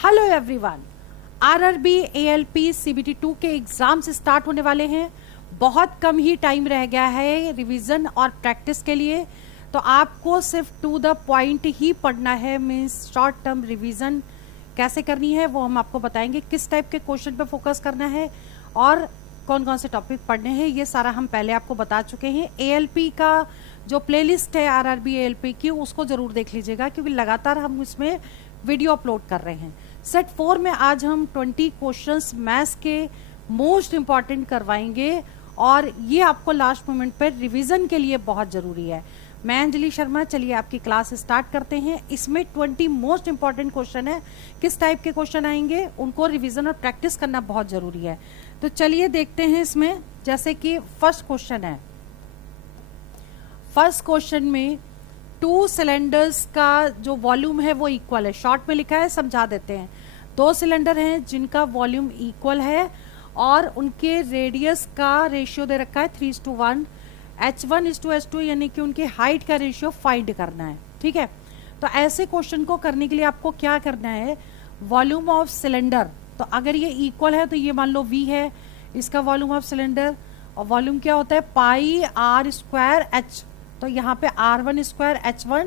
Hello everyone, RRB ALP CBT 2 के exams start होने वाले हैं। बहुत कम ही टाइम रह गया है रिवीजन और प्रैक्टिस के लिए, तो आपको सिर्फ टू द पॉइंट ही पढ़ना है। मीन्स शॉर्ट टर्म रिवीजन कैसे करनी है वो हम आपको बताएंगे, किस टाइप के क्वेश्चन पे फोकस करना है और कौन कौन से टॉपिक पढ़ने हैं, ये सारा हम पहले आपको बता चुके हैं। एएलपी का जो प्लेलिस्ट है आरआरबी एएलपी की, उसको जरूर देख लीजिएगा क्योंकि लगातार हम इसमें वीडियो अपलोड कर रहे हैं। सेट 4 में आज हम 20 क्वेश्चंस मैथ्स के मोस्ट इंपॉर्टेंट करवाएंगे और ये आपको लास्ट मोमेंट पर रिवीजन के लिए बहुत जरूरी है। मैं अंजलि शर्मा, चलिए आपकी क्लास स्टार्ट करते हैं। इसमें 20 मोस्ट इंपॉर्टेंट क्वेश्चन है। किस टाइप के क्वेश्चन आएंगे उनको रिवीजन और प्रैक्टिस करना बहुत जरूरी है। तो चलिए देखते हैं इसमें। जैसे कि फर्स्ट क्वेश्चन है, फर्स्ट क्वेश्चन में 2 सिलेंडर्स का जो वॉल्यूम है वो इक्वल है। शॉर्ट में लिखा है, समझा देते हैं। 2 सिलेंडर हैं जिनका वॉल्यूम इक्वल है और उनके रेडियस का रेशियो दे रखा है 3:1, H1:H2 यानी कि उनकी हाइट का रेशियो फाइंड करना है। ठीक है, तो ऐसे क्वेश्चन को करने के लिए आपको क्या करना है, वॉल्यूम ऑफ सिलेंडर, तो अगर ये इक्वल है तो ये मान लो V है इसका वॉल्यूम ऑफ सिलेंडर, और वॉल्यूम क्या होता है पाई r²H, तो यहाँ पे r1² H1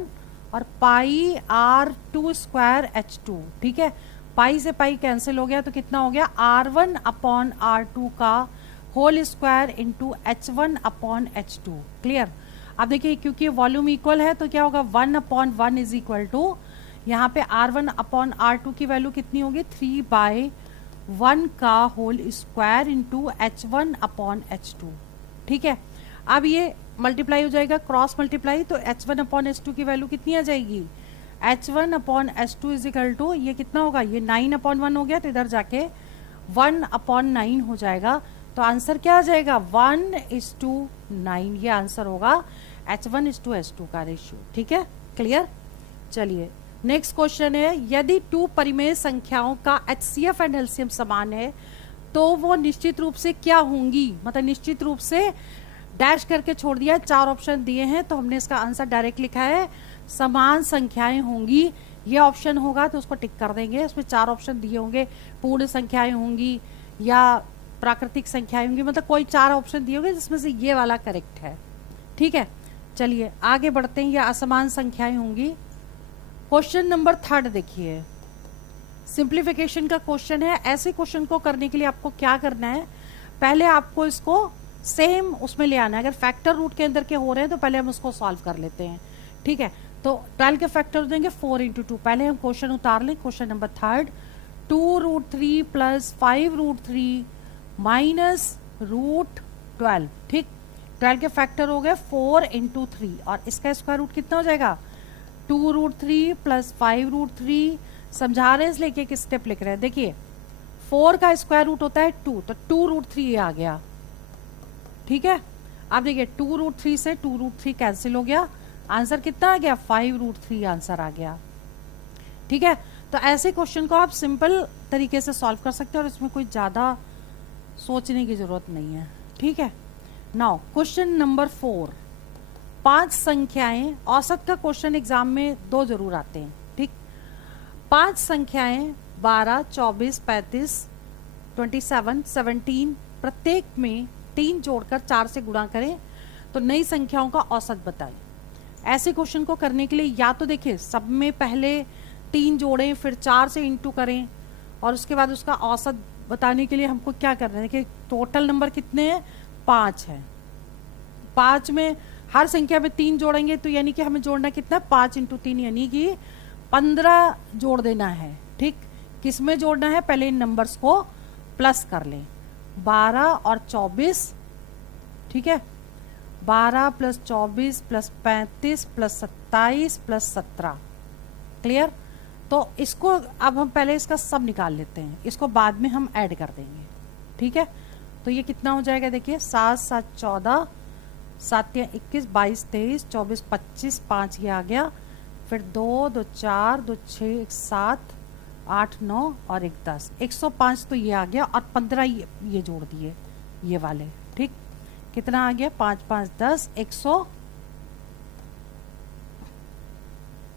और पाई r2² H2। ठीक है, पाई से पाई कैंसिल हो गया तो कितना हो गया r1/r2 का whole square into H1/H2। Clear. अब देखिए क्योंकि वॉल्यूम इक्वल है तो क्या होगा 1/1 इज इक्वल टू, यहाँ पे r1/r2 की वैल्यू कितनी होगी 3/1 का होल स्क्वायर इंटू H1/H2। ठीक है, अब ये मल्टीप्लाई हो जाएगा, क्रॉस मल्टीप्लाई, तो H1/H2 की वैल्यू कितनी आ जाएगी H1/H2 इज इक्वल टू, ये कितना होगा, ये 9/1 हो गया, तो इधर जाके 1/9 हो जाएगा। तो आंसर क्या आ जाएगा 1:9, ये आंसर होगा H1:H2 का रेशियो। ठीक है, क्लियर। चलिए नेक्स्ट क्वेश्चन है, यदि 2 परिमेय संख्याओं का HCF एंड एलसीएम समान है तो वो निश्चित रूप से क्या होंगी, मतलब निश्चित रूप से डैश करके छोड़ दिया, 4 ऑप्शन दिए हैं तो हमने इसका आंसर डायरेक्ट लिखा है समान संख्याएं होंगी। ये ऑप्शन होगा तो उसको टिक कर देंगे। उसमें 4 ऑप्शन दिए होंगे, पूर्ण संख्याएं होंगी या प्राकृतिक संख्याएं होंगी, मतलब कोई 4 ऑप्शन दिए होंगे जिसमें से ये वाला करेक्ट है। ठीक है, चलिए आगे बढ़ते हैं। या असमान संख्याएं होंगी। क्वेश्चन नंबर 3 देखिए, सिंप्लीफिकेशन का क्वेश्चन है। ऐसे क्वेश्चन को करने के लिए आपको क्या करना है, पहले आपको इसको सेम उसमें ले आना है। अगर फैक्टर रूट के अंदर के हो रहे हैं तो पहले हम उसको सॉल्व कर लेते हैं। ठीक है, तो 12 के फैक्टर देंगे 4 × 2। पहले हम क्वेश्चन उतार लें। Question number 3, 2√3 + 5√3 - √12। ठीक, 12 के फैक्टर हो गए 4 × 3 और इसका स्क्वायर रूट कितना हो जाएगा 2√3 + 5√3। समझा रहे हैं इसलिए एक स्टेप लिख रहे हैं। देखिए 4 का स्क्वायर रूट होता है 2, तो 2√3 आ गया। ठीक है, अब देखिए 2√3 से 2√3 कैंसिल हो गया, आंसर कितना आ गया 5√3 आंसर आ गया। ठीक है, तो ऐसे क्वेश्चन को आप सिंपल तरीके से सॉल्व कर सकते हैं और इसमें कोई ज्यादा सोचने की जरूरत नहीं है। ठीक है, नाउ क्वेश्चन नंबर 4, 5 संख्याएं। औसत का क्वेश्चन एग्जाम में 2 जरूर आते हैं। ठीक, 5 संख्याएं 12, 24, 35, 27, 17, प्रत्येक में 3 जोड़कर 4 से गुणा करें तो नई संख्याओं का औसत बताएं। ऐसे क्वेश्चन को करने के लिए या तो देखिए सब में पहले 3 जोड़ें, फिर 4 से इंटू करें और उसके बाद उसका औसत बताने के लिए हमको क्या करना है, देखिए टोटल नंबर कितने हैं 5 है। 5 में हर संख्या में 3 जोड़ेंगे तो यानी कि हमें जोड़ना कितना 5 × 3 यानी कि 15 जोड़ देना है। ठीक, किस में जोड़ना है, पहले इन नंबर्स को प्लस कर लें, 12 और 24। ठीक है, 12 + 24 + 35 + 27 + 17। क्लियर। तो इसको अब हम पहले इसका सब निकाल लेते हैं, इसको बाद में हम ऐड कर देंगे। ठीक है, तो ये कितना हो जाएगा, देखिए 7 × 7 = 14, 7 × 21 = 22, 23, 24, 25, 5 ये आ गया, फिर 2, 2, 4, 2, 6, 1, 7, 8, 9 और 1, 10, 105 तो ये आ गया और 15 ये जोड़ दिए ये वाले। ठीक, कितना आ गया 5, 5, 10,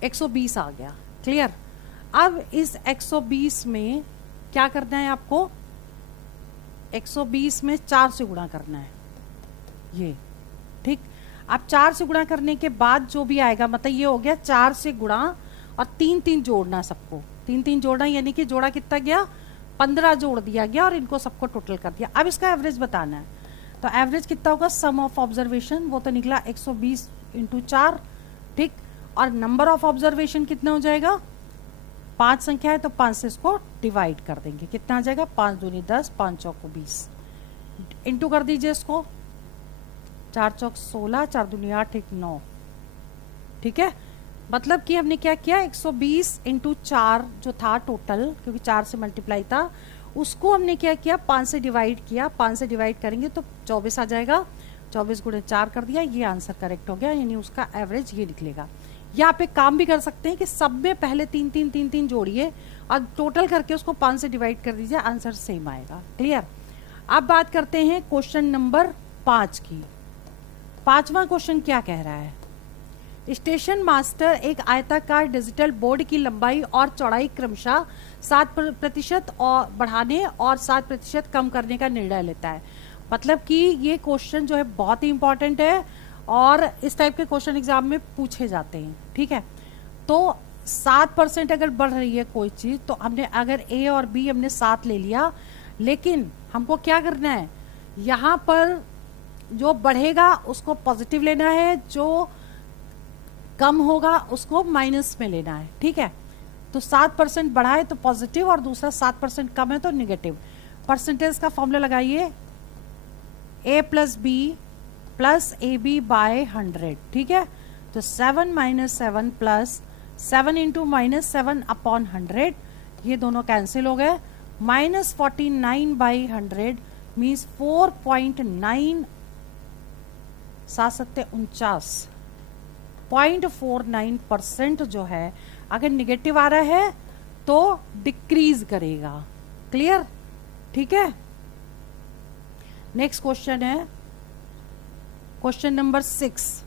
120 आ गया। क्लियर। अब इस 120 में क्या करना है आपको, 120 में 4 से गुणा करना है ये, ठीक। अब 4 से गुणा करने के बाद जो भी आएगा, मतलब ये हो गया 4 से गुणा और 3 3 जोड़ना, सबको 3 3 जोड़ना, यानी कि जोड़ा कितना गया, 15 जोड़ दिया गया और इनको सबको टोटल कर दिया। अब इसका एवरेज बताना है, तो एवरेज कितना होगा, सम ऑफ ऑब्जर्वेशन, वो तो निकला 120 इंटू 4, ठीक। और नंबर ऑफ ऑब्जर्वेशन कितना हो जाएगा, 5 संख्या है तो 5 से इसको डिवाइड कर देंगे, कितना आ जाएगा, 5 दूनी 10, 5 चौको 20, इंटू कर दीजिए इसको, 4 चौक 16, 4 दूनी 8, 1 9, ठीक है। मतलब कि हमने क्या किया, 120 इंटू 4 जो था टोटल, क्योंकि 4 से मल्टीप्लाई था, उसको हमने क्या किया, 5 से डिवाइड किया, 5 से डिवाइड करेंगे तो 24 आ जाएगा, 24 गुणे 4 कर दिया, ये आंसर करेक्ट हो गया, यानी उसका एवरेज ये निकलेगा। या आप एक काम भी कर सकते हैं कि सब में पहले 3 3 3 3 जोड़िए और टोटल करके उसको 5 से डिवाइड कर दीजिए, आंसर सेम आएगा। क्लियर। अब बात करते हैं क्वेश्चन नंबर 5 की। 5वां क्वेश्चन क्या कह रहा है, स्टेशन मास्टर एक आयताकार डिजिटल बोर्ड की लंबाई और चौड़ाई क्रमशः 7% और बढ़ाने और 7% कम करने का निर्णय लेता है। मतलब कि ये क्वेश्चन जो है बहुत ही इंपॉर्टेंट है और इस टाइप के क्वेश्चन एग्जाम में पूछे जाते हैं, ठीक है। तो 7% अगर बढ़ रही है कोई चीज, तो हमने अगर ए और बी हमने 7 ले लिया, लेकिन हमको क्या करना है, यहाँ पर जो बढ़ेगा उसको पॉजिटिव लेना है, जो कम होगा उसको माइनस में लेना है, ठीक है। तो 7% बढ़ा है तो पॉजिटिव और दूसरा 7% कम है तो निगेटिव। परसेंटेज का फॉर्मूला लगाइए, a plus B plus A B by 100, ठीक है। तो 7 minus 7 plus 7 into minus 7 upon 100, ये दोनों कैंसिल हो गए, माइनस 49 बाई 100 मीन्स 4.9, 0.49% जो है, अगर निगेटिव आ रहा है तो डिक्रीज करेगा। क्लियर, ठीक है। नेक्स्ट क्वेश्चन है क्वेश्चन नंबर 6।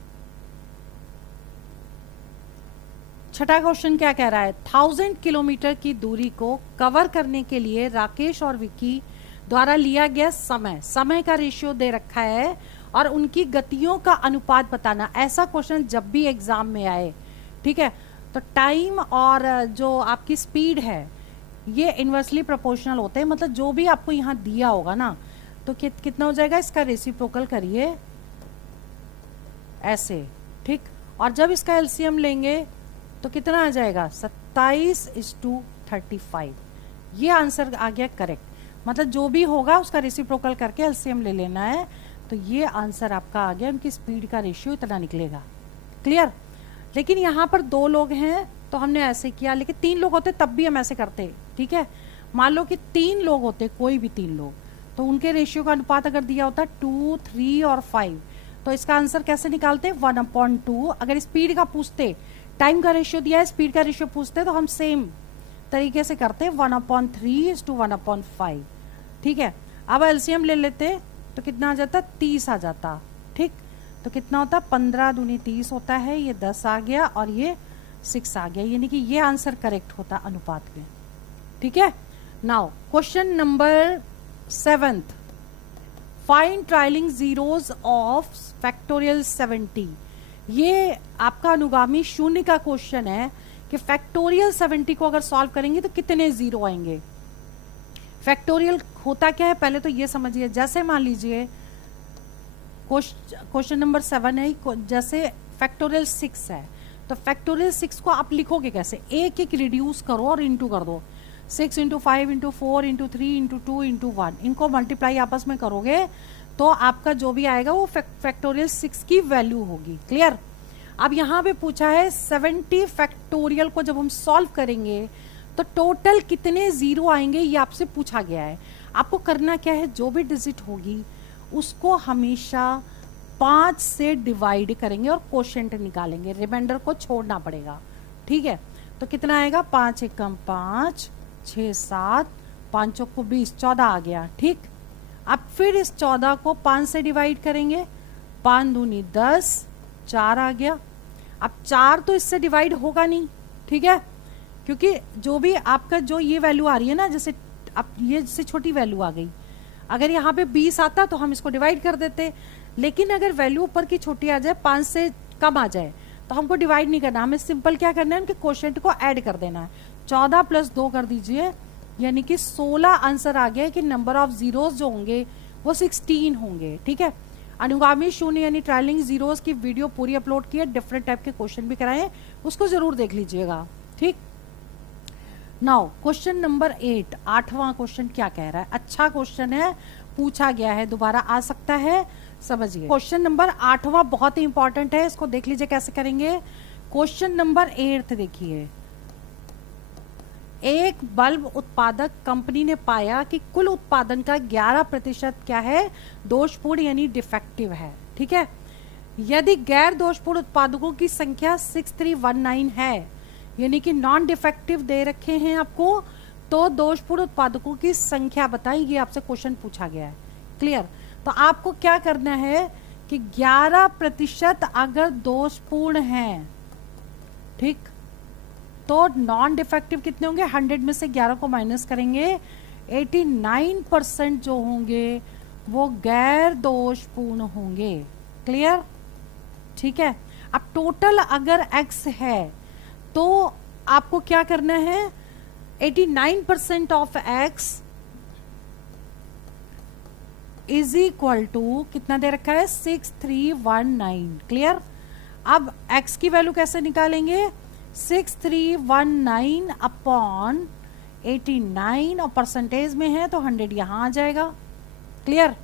छठा क्वेश्चन क्या कह रहा है, 1000 किलोमीटर की दूरी को कवर करने के लिए राकेश और विकी द्वारा लिया गया समय का रेशियो दे रखा है और उनकी गतियों का अनुपात बताना। ऐसा क्वेश्चन जब भी एग्जाम में आए, ठीक है, तो टाइम और जो आपकी स्पीड है ये इनवर्सली प्रोपोर्शनल होते हैं। मतलब जो भी आपको यहाँ दिया होगा ना, तो कितना हो जाएगा, इसका रेसिप्रोकल करिए ऐसे, ठीक। और जब इसका एलसीएम लेंगे तो कितना आ जाएगा, 27:35। ये आंसर आ गया करेक्ट। मतलब जो भी होगा उसका रेसिप्रोकल करके एलसीएम ले लेना है, तो ये आंसर आपका आ गया। उनकी स्पीड का रेशियो इतना निकलेगा। क्लियर। लेकिन यहाँ पर 2 लोग हैं तो हमने ऐसे किया, लेकिन 3 लोग होते तब भी हम ऐसे करते, ठीक है। मान लो कि 3 लोग होते, कोई भी 3 लोग, तो उनके रेशियो का अनुपात अगर दिया होता 2, 3 और 5, तो इसका आंसर कैसे निकालते, 1/2। अगर स्पीड का पूछते, टाइम का रेशियो दिया है, स्पीड का रेशियो पूछते, तो हम सेम तरीके से करते 1/3:1/5, ठीक है। अब एलसीएम ले लेते तो कितना आ जाता, 30 आ जाता, ठीक। तो कितना होता, 15 दूनी 30 होता है, ये 10 आ गया और ये 6 आ गया, यानी कि ये आंसर करेक्ट होता अनुपात में, ठीक है। Now question number 7, find trailing zeros of factorial 70। ये आपका अनुगामी शून्य का क्वेश्चन है कि फैक्टोरियल 70 को अगर सॉल्व करेंगे तो कितने जीरो आएंगे। फैक्टोरियल होता क्या है पहले तो ये समझिए। जैसे मान लीजिए क्वेश्चन नंबर 7 है, जैसे फैक्टोरियल 6 है, तो फैक्टोरियल 6 को आप लिखोगे कैसे, एक एक रिड्यूस करो और इंटू कर दो। 6 into 5 into 4 into 3 into 2 into 1, इनको मल्टीप्लाई आपस में करोगे तो आपका जो भी आएगा वो फैक्टोरियल 6 की वैल्यू होगी। क्लियर। अब यहाँ पे पूछा है 70 फैक्टोरियल को जब हम सॉल्व करेंगे तो टोटल कितने जीरो आएंगे, ये आपसे पूछा गया है। आपको करना क्या है, जो भी डिजिट होगी उसको हमेशा 5 से डिवाइड करेंगे और क्वोशिएंट निकालेंगे, रिमाइंडर को छोड़ना पड़ेगा, ठीक है। तो कितना आएगा, 5 एकम 5, 6 7, 5 चौको 20, 14 आ गया, ठीक। अब फिर इस 14 को 5 से डिवाइड करेंगे, 5 दूनी 10, 4 आ गया। अब 4 तो इससे डिवाइड होगा नहीं, ठीक है, क्योंकि जो भी आपका जो ये वैल्यू आ रही है ना, जैसे अब ये जैसे छोटी वैल्यू आ गई, अगर यहाँ पे 20 आता तो हम इसको डिवाइड कर देते, लेकिन अगर वैल्यू ऊपर की छोटी आ जाए, 5 से कम आ जाए, तो हमको डिवाइड नहीं करना, हमें सिंपल क्या करना है, उनके क्वोशिएंट को ऐड कर देना है। 14 + 2 कर दीजिए, यानी कि 16 आंसर आ गया कि नंबर ऑफ जीरोस जो होंगे वो 16 होंगे। ठीक है, अनुगामी शून्य यानी ट्रायलिंग जीरोस की वीडियो पूरी अपलोड की है, डिफरेंट टाइप के क्वेश्चन भी कराए, उसको जरूर देख लीजिएगा। ठीक, नाउ क्वेश्चन नंबर 8, 8वां क्वेश्चन क्या कह रहा है, अच्छा क्वेश्चन है, पूछा गया है, दोबारा आ सकता है, समझिए। क्वेश्चन नंबर 8वां बहुत ही इंपॉर्टेंट है, इसको देख लीजिए कैसे करेंगे। क्वेश्चन नंबर 8 देखिए, एक बल्ब उत्पादक कंपनी ने पाया कि कुल उत्पादन का 11% क्या है, दोषपूर्ण यानी डिफेक्टिव है। ठीक है, यदि गैर दोषपूर्ण उत्पादकों की संख्या 6319 है, यानी कि नॉन डिफेक्टिव दे रखे हैं आपको, तो दोषपूर्ण उत्पादकों की संख्या बताएं, ये आपसे क्वेश्चन पूछा गया है। क्लियर, तो आपको क्या करना है कि 11% अगर दोषपूर्ण है, ठीक, तो नॉन डिफेक्टिव कितने होंगे, 100 में से 11 को माइनस करेंगे, 89% जो होंगे वो गैर दोषपूर्ण होंगे। क्लियर, ठीक है। अब टोटल अगर x है तो आपको क्या करना है, 89% of x is equal to कितना दे रखा है, 6319। क्लियर, अब x की वैल्यू कैसे निकालेंगे, 6319 अपॉन 89 और परसेंटेज में है तो 100 यहां आ जाएगा। क्लियर,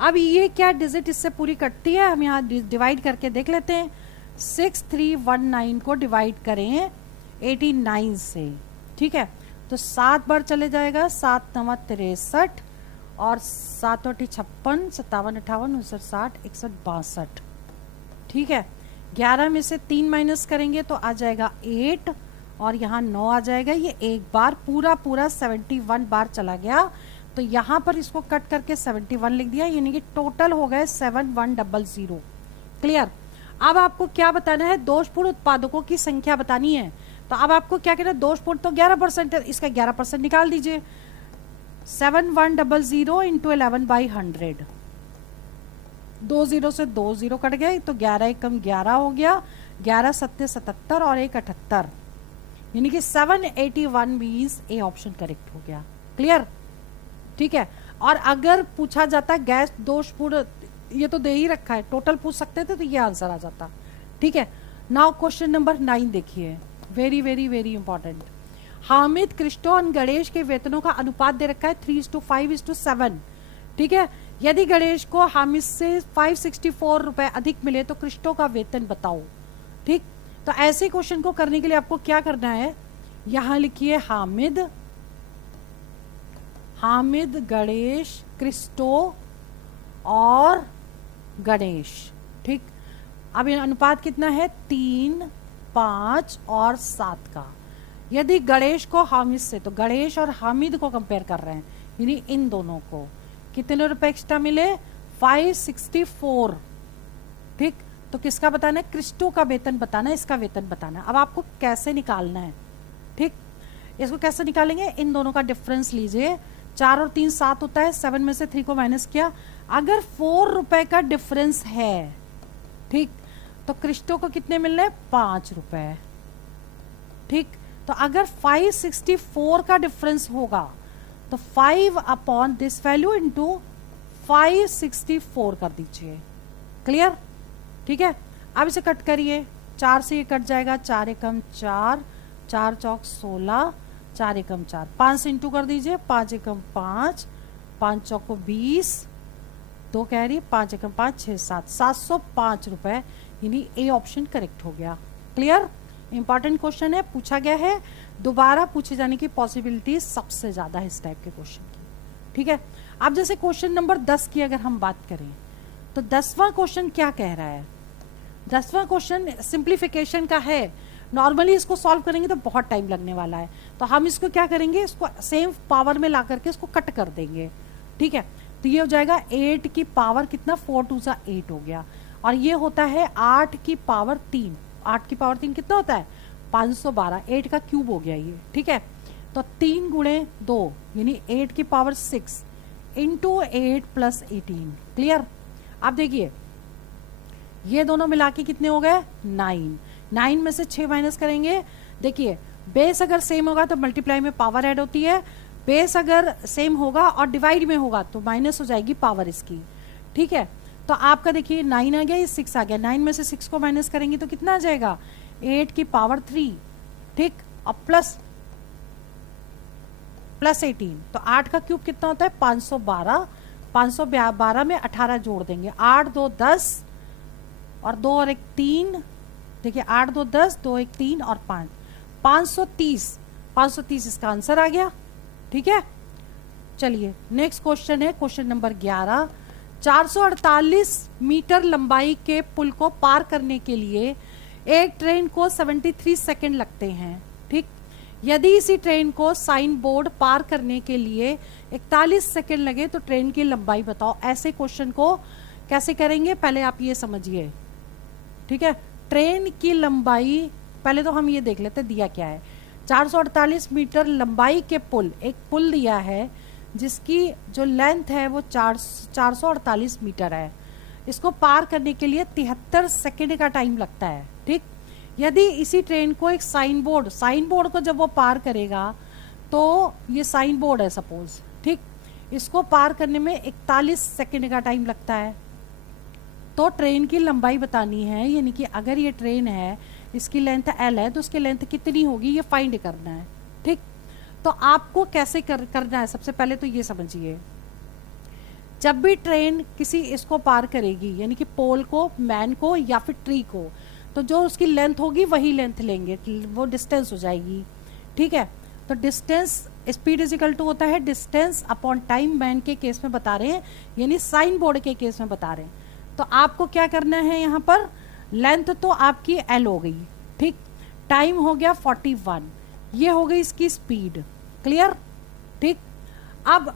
अब ये क्या डिजिट इससे पूरी कटती है, हम यहाँ डिवाइड करके देख लेते हैं। 6319 को डिवाइड करें 89 से, ठीक है, तो 7 बार चले जाएगा, 7 9 63 और 7 8 56, 57 58 59 60 61 62। ठीक है, 11 में से 3 माइनस करेंगे तो आ जाएगा 8 और यहाँ 9 आ जाएगा, ये एक बार पूरा 71 बार चला गया, तो यहाँ पर इसको कट करके 71 लिख दिया, यानी कि टोटल हो गए 7100। क्लियर, अब आपको क्या बताना है, दोषपूर्ण उत्पादकों की संख्या बतानी है, तो अब आपको क्या कहना है, दोषपूर्ण तो 11% है, इसका 11% निकाल दीजिए, 7100 इंटू 11/100, 2 0 से 2 0 कट गए, तो 11 एकम 11 हो गया, 11 7 77 और 1 78, यानी कि 781 मीन्स ए ऑप्शन करेक्ट हो गया। क्लियर, ठीक है। और अगर पूछा जाता गैस दोषपूर्ण, ये तो दे ही रखा है, टोटल पूछ सकते थे तो ये आंसर आ जाता। ठीक है, नाउ क्वेश्चन नंबर 9 देखिए, very very very important. Hamid, Christo और गणेश के वेतनों का अनुपात दे रखा है 3:5:7। ठीक है, यदि गणेश को हामिद से 564 रुपए अधिक मिले तो क्रिस्टो का वेतन बताओ। ठीक, तो ऐसे क्वेश्चन को करने के लिए आपको क्या करना है, यहां लिखिए हामिद, हामिद, गणेश, क्रिस्टो और गणेश। ठीक, अब ये अनुपात कितना है, 3 5 और 7 का। यदि गणेश को हामिद से, तो गणेश और हामिद को कंपेयर कर रहे हैं, यानी इन दोनों को कितने रुपए एक्स्ट्रा मिले, 564। ठीक, तो किसका बताना है, क्रिस्टो का वेतन बताना है, इसका वेतन बताना है। अब आपको कैसे निकालना है, ठीक, इसको कैसे निकालेंगे, इन दोनों का डिफरेंस लीजिए, 4 और 3 7 होता है, 7 में से 3 को माइनस किया, अगर 4 रुपए का डिफरेंस है, ठीक, तो क्रिस्टो को कितने मिल रहे हैं, 5 रुपए। ठीक, तो अगर 564 का डिफरेंस होगा तो 5 अपॉन दिस वैल्यू इंटू 564 कर दीजिए। क्लियर, ठीक है, अब इसे कट करिए, 4 से ये कट जाएगा, 4 एकम 4, 4 चौक 16, 4 एकम 4, 5 से इंटू कर दीजिए, 5 एकम 5, 5 चौक को 20, 2 कैरी, 5 एकम 5 6 7, 705 रुपए, यानी ए ऑप्शन करेक्ट हो गया। क्लियर, इंपॉर्टेंट क्वेश्चन है, पूछा गया है, दोबारा पूछे जाने की पॉसिबिलिटी सबसे ज्यादा है इस टाइप के क्वेश्चन की। ठीक है, अब जैसे क्वेश्चन नंबर 10 की अगर हम बात करें तो 10वां क्वेश्चन क्या कह रहा है, 10वां क्वेश्चन सिंप्लीफिकेशन का है। नॉर्मली इसको सॉल्व करेंगे तो बहुत टाइम लगने वाला है, तो हम इसको क्या करेंगे, इसको सेम पावर में ला करके इसको कट कर देंगे। ठीक है, तो ये हो जाएगा 8 की पावर कितना, 4 2 सा 8 हो गया, और ये होता है 8 की पावर 3, 8 की पावर 3 कितना होता है, 512, 8 का क्यूब हो गया ये, ठीक है। तो 3 गुणे 2 यानी 8 की पावर 6 इंटू 8 प्लस 18, क्लियर। अब देखिए ये दोनों मिला के कितने हो गए 9, 9 में से 6 माइनस करेंगे। देखिए बेस अगर सेम होगा तो मल्टीप्लाई में पावर ऐड होती है, बेस अगर सेम होगा और डिवाइड में होगा तो माइनस हो जाएगी पावर इसकी, ठीक है। तो आपका देखिए 9 आ गया, ये 6 आ गया, 9 में से 6 को माइनस करेंगे तो कितना आ जाएगा 8 की पावर 3, ठीक, और प्लस 18, तो 8 का क्यूब कितना होता है 512, 512 में 18 जोड़ देंगे, 8 2 10 और 2 और 1 3, देखिए 8 2 10, 2 1 3 और 5, 530 इसका आंसर आ गया, ठीक है। चलिए नेक्स्ट क्वेश्चन है क्वेश्चन नंबर 11। 448 मीटर लंबाई के पुल को पार करने के लिए एक ट्रेन को 73 सेकंड लगते हैं, ठीक। यदि इसी ट्रेन को साइन बोर्ड पार करने के लिए 41 सेकंड लगे तो ट्रेन की लंबाई बताओ। ऐसे क्वेश्चन को कैसे करेंगे पहले आप ये समझिए, ठीक है। ट्रेन की लंबाई पहले तो हम ये देख लेते दिया क्या है। 448 मीटर लंबाई के पुल, एक पुल दिया है जिसकी जो लेंथ है वो 448 मीटर है। इसको पार करने के लिए 73 सेकंड का टाइम लगता है, ठीक। यदि इसी ट्रेन को एक साइन बोर्ड को जब वो पार करेगा तो ये साइन बोर्ड है सपोज, ठीक, इसको पार करने में 41 सेकंड का टाइम लगता है। तो ट्रेन की लंबाई बतानी है, यानी कि अगर ये ट्रेन है इसकी लेंथ L है तो उसकी लेंथ कितनी होगी ये फाइंड करना है, ठीक। तो आपको कैसे करना है सबसे पहले तो ये समझिए, जब भी ट्रेन किसी इसको पार करेगी यानी कि पोल को, मैन को या फिर ट्री को, तो जो उसकी लेंथ होगी वही लेंथ लेंगे, वो डिस्टेंस हो जाएगी, ठीक है। तो distance speed is equal to होता है डिस्टेंस अपॉन टाइम, मैन के केस में बता रहे हैं यानी साइन बोर्ड के केस में बता रहे हैं। तो आपको क्या करना है यहाँ पर, लेंथ तो आपकी L हो गई, ठीक, टाइम हो गया 41, ये हो गई इसकी स्पीड, क्लियर, ठीक। अब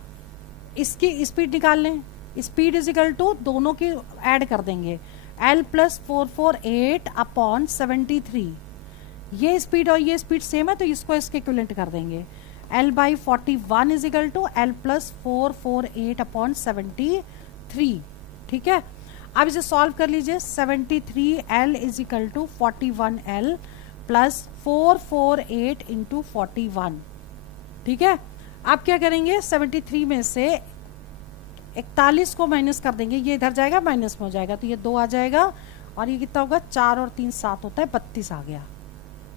इसकी स्पीड निकाल लें, स्पीड इज इक्वल टू दोनों की ऐड कर देंगे, L प्लस 448 अपॉन 73, ये स्पीड और ये स्पीड सेम है तो इसको इसके इक्विवेलेंट कर देंगे, L by 41 is equal to L plus 448 upon 73, ठीक है। अब इसे सॉल्व कर लीजिए, 73L is equal to 41L plus 448 into 41, ठीक है। आप क्या करेंगे 73 में से 41 को माइनस कर देंगे, ये इधर जाएगा माइनस में हो जाएगा तो ये 2 आ जाएगा और ये कितना होगा 4 और 3 7 होता है 32 आ गया,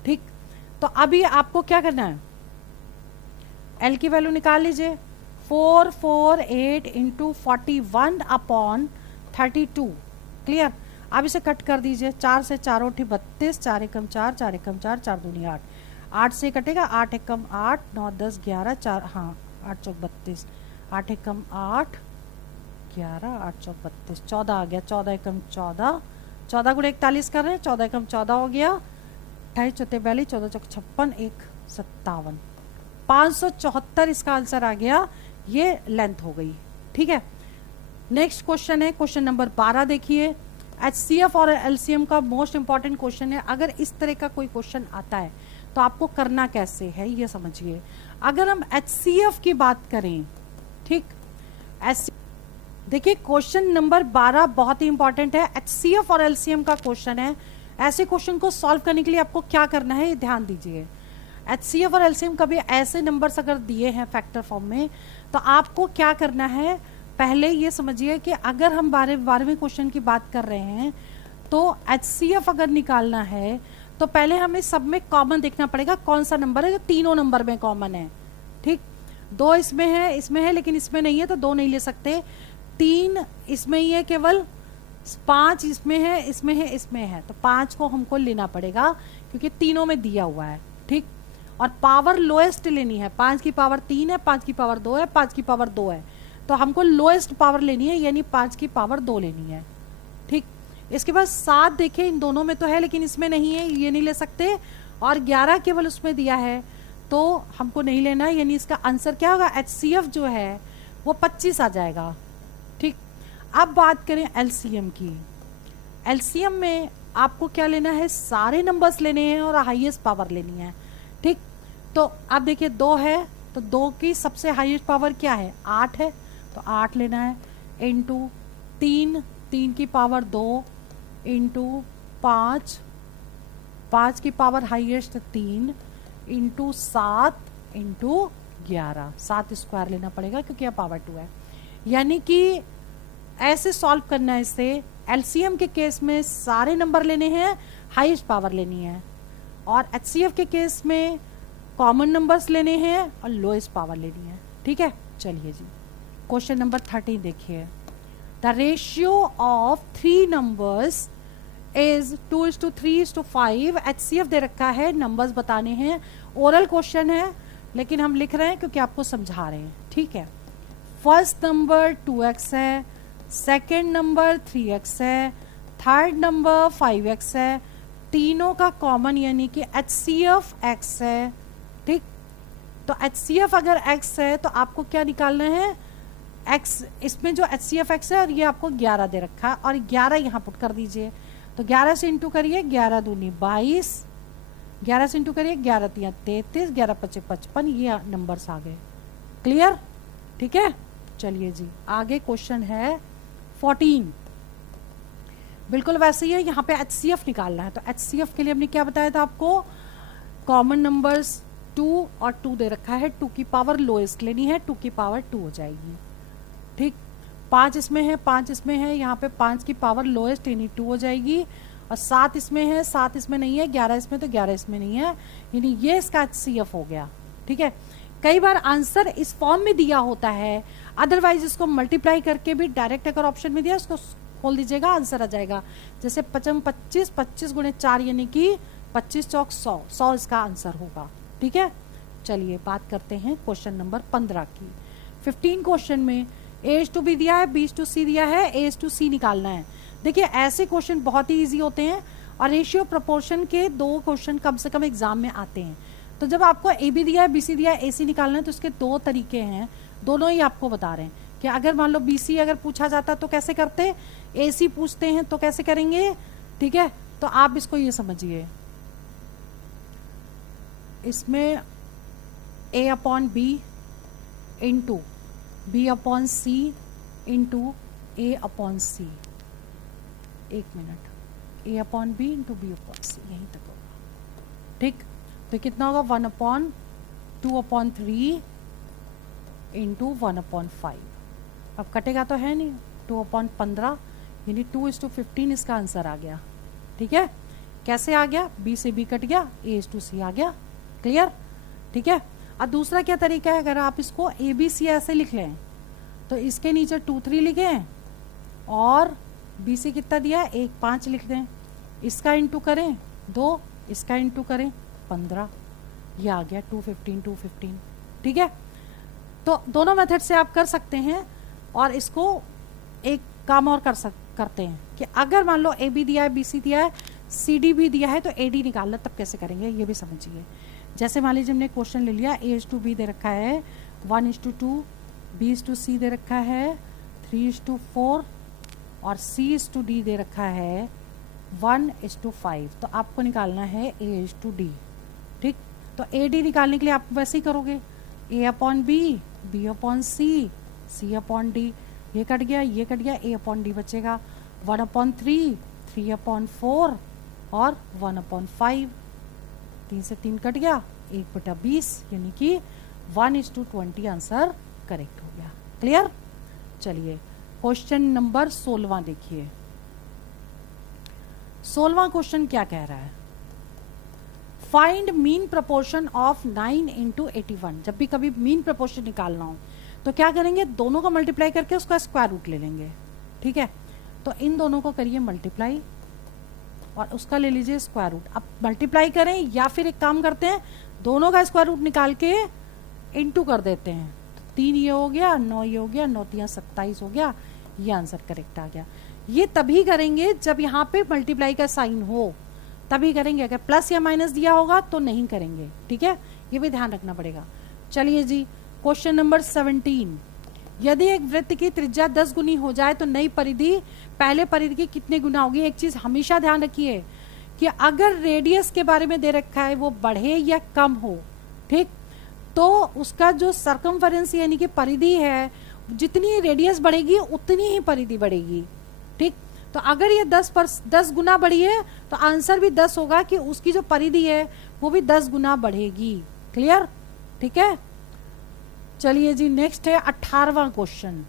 ठीक। तो अभी आपको क्या करना है, L की वैल्यू निकाल लीजिए, 448 इंटू 41 अपॉन 32, क्लियर। अब इसे कट कर दीजिए, 4 से 4 उठी 32, 4 एकम 4, 4 एकम 4, 4 दूनी 8, 8 से कटेगा 8 एकम 8, 9 10 11 4, हाँ 8 चौक 32, 8 एकम 8 11, 8 चौक 32, 14 आ गया, 14 एकम 14, 14 गुणे 41 कर रहे हैं, 14 एकम 14 हो गया, 28 चौथे 42, 14 चौक 56, 1 57, 574 इसका आंसर आ गया, ये लेंथ हो गई, ठीक है। नेक्स्ट क्वेश्चन है क्वेश्चन नंबर 12, देखिए HCF और LCM का मोस्ट इंपॉर्टेंट क्वेश्चन है। अगर इस तरह का कोई क्वेश्चन आता है तो आपको करना कैसे है ये समझिए। अगर हम HCF की बात करें, ठीक, देखिए क्वेश्चन नंबर 12 बहुत ही इंपॉर्टेंट है, HCF और LCM का क्वेश्चन है। ऐसे क्वेश्चन को सॉल्व करने के लिए आपको क्या करना है ये ध्यान दीजिए। HCF और LCM कभी ऐसे नंबर्स अगर दिए हैं फैक्टर फॉर्म में तो आपको क्या करना है, पहले ये समझिए कि अगर हम 12वें क्वेश्चन की बात कर रहे हैं तो HCF अगर निकालना है तो पहले हमें सब में कॉमन देखना पड़ेगा, कौन सा नंबर है जो तीनों नंबर में कॉमन है, ठीक। 2 इसमें है लेकिन इसमें नहीं है तो 2 नहीं ले सकते, 3 इसमें ही है केवल, 5 इसमें है तो 5 को हमको लेना पड़ेगा क्योंकि तीनों में दिया हुआ है, ठीक। और पावर लोएस्ट लेनी है, 5 की पावर 3 है, 5 की पावर 2 है, 5 की पावर 2 है, तो हमको लोएस्ट पावर लेनी है यानी 5 की पावर 2 लेनी है, ठीक। इसके बाद 7 देखें इन दोनों में तो है लेकिन इसमें नहीं है, ये नहीं ले सकते, और 11 केवल उसमें दिया है तो हमको नहीं लेना है, यानी इसका आंसर क्या होगा, HCF जो है वो 25 आ जाएगा, ठीक। अब बात करें LCM की। LCM में आपको क्या लेना है, सारे नंबर्स लेने हैं और हाईएस्ट पावर लेनी है। ठीक, तो आप देखिए 2 है तो 2 की सबसे हाईएस्ट पावर क्या है, 8 है, तो 8 लेना है, इंटू 3 की पावर 2, इंटू 5 की power highest 3, into 7, into 11, 7 square लेना पड़ेगा क्योंकि यह पावर 2 है। यानी कि ऐसे सॉल्व करना है इसे। एलसीएम के केस में सारे नंबर लेने हैं, हाईएस्ट पावर लेनी है, और एचसीएफ के केस में कॉमन नंबर्स लेने हैं और लोएस्ट पावर लेनी है। ठीक है, चलिए जी क्वेश्चन नंबर 13 देखिए। The ratio of 3 numbers is 2:3:5। HCF दे रखा है, नंबर्स बताने हैं, ओरल क्वेश्चन है लेकिन हम लिख रहे हैं क्योंकि आपको समझा रहे हैं। ठीक है, फर्स्ट नंबर 2x है, सेकेंड नंबर 3x है, थर्ड नंबर 5x है, तीनों का कॉमन यानी कि HCF x है। ठीक, तो HCF अगर x है तो आपको क्या निकालना है, x, इसमें जो HCF x है और ये आपको 11 दे रखा है और 11 यहाँ पुट कर दीजिए। तो 11 से इंटू करिए, 11 दूनी 22, 11 से इंटू करिए, 11 तिया 33, 11 पचे 55, ये नंबर्स आ गए। क्लियर? ठीक है, चलिए जी आगे क्वेश्चन है 14। बिल्कुल वैसे ही है, यहाँ पे HCF निकालना है। तो HCF के लिए हमने क्या बताया था आपको, कॉमन नंबर्स 2 और 2 दे रखा है, 2 की पावर लोएस्ट लेनी है, 2 की पावर 2 हो जाएगी। ठीक, 5 इसमें है, 5 इसमें है, यहाँ पे 5 की पावर लोएस्ट यानी 2 हो जाएगी, और 7 इसमें है, 7 इसमें नहीं है, 11 इसमें, तो 11 इसमें नहीं है, यानी ये इसका HCF हो गया। ठीक है, कई बार आंसर इस फॉर्म में दिया होता है, अदरवाइज इसको मल्टीप्लाई करके भी डायरेक्ट अगर ऑप्शन में दिया इसको खोल दीजिएगा, आंसर आ जाएगा। जैसे 25, 25 गुणे 4 यानी कि 25 चौक 100, 100 इसका आंसर होगा। ठीक है, चलिए बात करते हैं क्वेश्चन नंबर 15 की। 15 क्वेश्चन में A/B दिया है, B/C दिया है, A/C निकालना है। देखिए ऐसे क्वेश्चन बहुत ही ईजी होते हैं और रेशियो प्रोपोर्शन के 2 क्वेश्चन कम से कम एग्जाम में आते हैं। तो जब आपको AB दिया है, BC दिया है, AC निकालना है तो इसके 2 तरीके हैं, दोनों ही आपको बता रहे हैं कि अगर मान लो BC अगर पूछा जाता तो कैसे करते, AC पूछते हैं तो कैसे करेंगे। ठीक है, तो आप इसको ये समझिए, इसमें A/B into B/C into A/C, 1 minute, A/B into B/C, यहीं तक होगा। ठीक, तो कितना होगा, 1/2/3 इंटू 1/5। अब कटेगा तो है नहीं, 2/15 यानी 2:15 इसका आंसर आ गया। ठीक है, कैसे आ गया, B से B कट गया, A/C आ गया। क्लियर? ठीक है, अब दूसरा क्या तरीका है, अगर आप इसको ABC ऐसे लिख लें तो इसके नीचे 2 3 लिखें और BC कितना दिया, 1 5 लिख दें, इसका इंटू करें 2, इसका इंटू करें 15, ये आ गया 215। ठीक है, तो दोनों मेथड से आप कर सकते हैं। और इसको एक काम और करते हैं कि अगर मान लो AB दिया है, BC दिया है, CD भी दिया है तो AD निकालना तब कैसे करेंगे ये भी समझिए। जैसे मान लीजिए हमने क्वेश्चन ले लिया, A/B दे रखा है 1:2, B/C दे रखा है 3:4 और C/D दे रखा है 1:5, तो आपको निकालना है A/D। ठीक, तो AD निकालने के लिए आप वैसे ही करोगे, A/B, B/C, C/D, ये कट गया, ये कट गया, A/D बचेगा 1/3, 3/4 और 1/5, 3 से 3 कट गया, 1/20 यानी कि 1:20 आंसर करेक्ट हो गया। क्लियर? चलिए क्वेश्चन नंबर 16 देखिए। 16वां क्वेश्चन क्या कह रहा है, find mean proportion of 9 into 81। जब भी कभी मीन प्रोपोर्शन निकालना हो तो क्या करेंगे, दोनों का मल्टीप्लाई करके उसका स्क्वायर रूट ले लेंगे। ठीक है, तो इन दोनों को करिए मल्टीप्लाई और उसका ले लीजिए स्क्वायर रूट। अब मल्टीप्लाई करें या फिर एक काम करते हैं, दोनों का स्क्वायर रूट निकाल के इंटू कर देते हैं। तो 3 ये हो गया, 9 ये हो गया, 9 3 27 हो गया, ये आंसर करेक्ट आ गया। ये तभी करेंगे जब यहाँ पे मल्टीप्लाई का साइन हो, तभी करेंगे। अगर प्लस या माइनस दिया होगा तो नहीं करेंगे। ठीक है, ये भी ध्यान रखना पड़ेगा। चलिए जी क्वेश्चन नंबर 17। यदि एक वृत्त की त्रिज्या 10 गुनी हो जाए तो नई परिधि पहले परिधि की कितने गुना होगी। एक चीज हमेशा ध्यान रखिए कि अगर रेडियस के बारे में दे रखा है वो बढ़े या कम हो, ठीक, तो उसका जो सर्कमफेरेंस यानी कि परिधि है, जितनी रेडियस बढ़ेगी उतनी ही परिधि बढ़ेगी, ठीक। तो अगर ये 10 गुना बढ़ी है तो आंसर भी 10 होगा कि उसकी जो परिधि है वो भी 10 गुना बढ़ेगी। क्लियर, ठीक है। चलिए जी, नेक्स्ट है 18वां क्वेश्चन।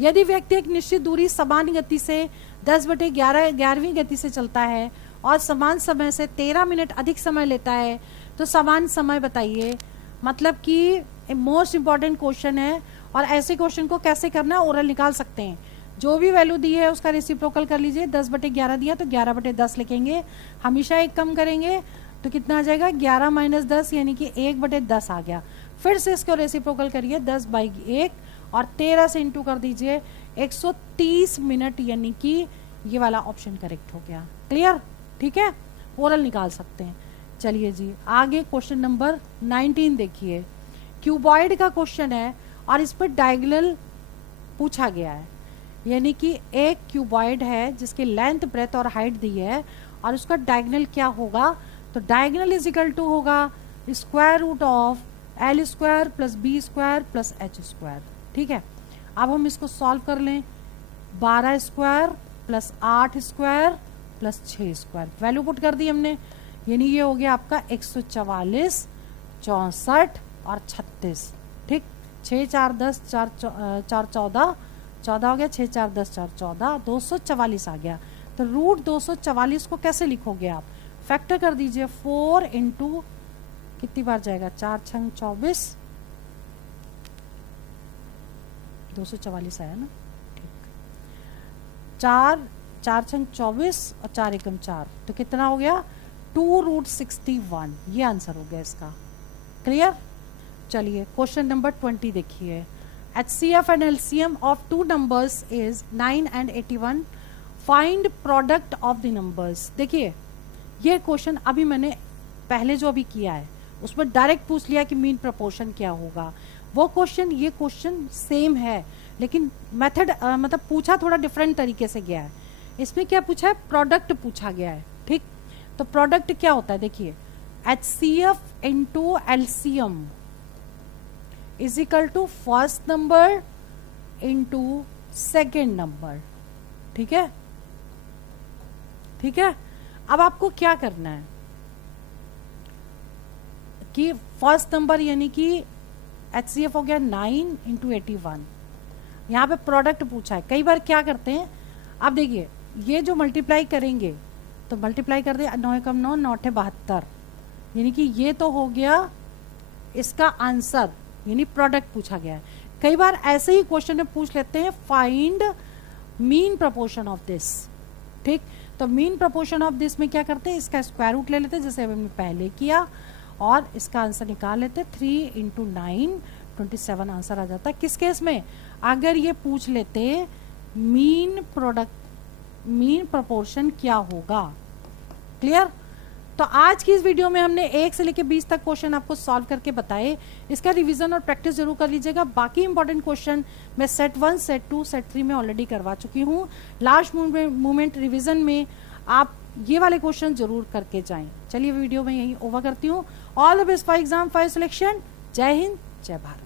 यदि व्यक्ति एक निश्चित दूरी समान गति से 10/11वीं गति से चलता है और समान समय से 13 मिनट अधिक समय लेता है तो समान समय बताइए। मतलब कि मोस्ट इंपॉर्टेंट क्वेश्चन है, और ऐसे क्वेश्चन को कैसे करना है, ओरल निकाल सकते हैं। जो भी वैल्यू दी है उसका रेसिप्रोकल कर लीजिए। 10/11 दिया तो 11/10 लिखेंगे, हमेशा एक कम करेंगे तो कितना आ जाएगा, 11 - 10 यानी कि 1/10 आ गया। फिर से इसको रेसिप्रोकल करिए, 10/1 और 13 से इंटू कर दीजिए, 130 मिनट, यानी कि ये वाला ऑप्शन करेक्ट हो गया। क्लियर, ठीक है, ओरल निकाल सकते हैं। चलिए जी, आगे क्वेश्चन नंबर 19 देखिए। क्यूबॉइड का क्वेश्चन है और इस पर डायगोनल पूछा गया है, यानी कि एक क्यूबॉइड है जिसकी लेंथ, ब्रेथ और हाइट दी है और उसका डायगोनल क्या होगा। तो डायगोनल इज इक्वल टू होगा square root of L² + B² + H²। ठीक है, अब हम इसको सॉल्व कर लें। 12² + 8² + 6², वैल्यू पुट कर दी हमने, यानी ये हो गया आपका 144, 64 और 36। ठीक, 6 4 10 4 14 14 हो गया, 6 4 10 4 14, 244 आ गया। तो रूट 244 को कैसे लिखोगे आप, फैक्टर कर दीजिए। 4 इंटू कितनी बार जाएगा, 4 छंग 24, 244 आया ना। ठीक, 4 4 छंग 24 और 4 एकम 4, तो कितना हो गया, 2√61। ये आंसर हो गया इसका। क्लियर। चलिए क्वेश्चन नंबर 20 देखिए। HCF and LCM of two numbers is 9 and 81. Find product of the numbers. देखिए ये क्वेश्चन अभी मैंने पहले जो अभी किया है उसमें डायरेक्ट पूछ लिया कि मीन प्रपोर्शन क्या होगा। वो क्वेश्चन, ये क्वेश्चन सेम है लेकिन मेथड मतलब पूछा थोड़ा डिफरेंट तरीके से गया है। इसमें क्या पूछा है, प्रोडक्ट पूछा गया है। ठीक, तो प्रोडक्ट क्या होता है, देखिए HCF into LCM is equal to first number into second number. ठीक है, ठीक है। अब आपको क्या करना है कि फर्स्ट नंबर यानी कि HCF हो गया 9 इंटू 81, यहाँ पे प्रोडक्ट पूछा है। कई बार क्या करते हैं, अब देखिए ये जो मल्टीप्लाई करेंगे तो मल्टीप्लाई कर दे, 9 एकम 9, 9 अठे 72, यानी कि ये तो हो गया इसका आंसर, यानी प्रोडक्ट पूछा गया है। कई बार ऐसे ही क्वेश्चन में पूछ लेते हैं find mean proportion of this. ठीक, तो मीन प्रपोर्शन ऑफ दिस में क्या करते हैं, इसका स्क्वायर रूट ले लेते हैं जैसे हमने पहले किया और इसका आंसर निकाल लेते। 3 इंटू 9 27 आंसर आ जाता है। किस केस में, अगर ये पूछ लेते मीन प्रपोर्शन क्या होगा। क्लियर। तो आज की इस वीडियो में हमने 1 से लेकर 20 तक क्वेश्चन आपको सॉल्व करके बताए। इसका रिवीजन और प्रैक्टिस जरूर कर लीजिएगा। बाकी इंपॉर्टेंट क्वेश्चन मैं सेट 1, सेट 2, सेट 3 में ऑलरेडी करवा चुकी हूँ। लास्ट मोमेंट रिवीजन में आप ये वाले क्वेश्चन जरूर करके जाएं। चलिए वीडियो में यही ओवर करती हूँ। All the best for exam 5 selection. जय हिंद, जय भारत।